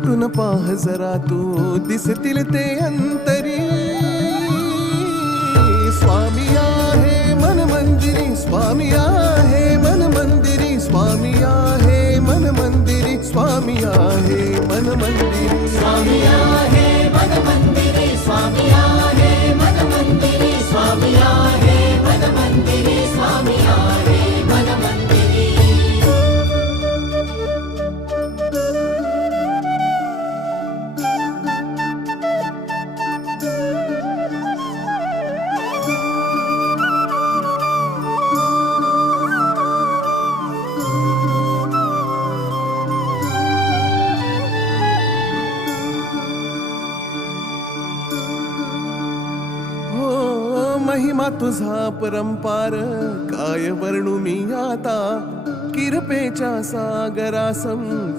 भेटून पाह जरा तू दिसतील ते अंतरी. स्वामी आहे मन मंदिरी, स्वामी आहे मन मंदिरी, स्वामी आहे मन मंदिरी, स्वामी आहे मन मंदिरी. स्वामी आहे मन मंदिरी, स्वामी आहे मन मंदिरी, स्वामी आहे मन मंदिरी, स्वामी आहे मन मंदिरी. महिमा तुझा परंपार काय वर्णू मी आता. किरपेच्या सागरासम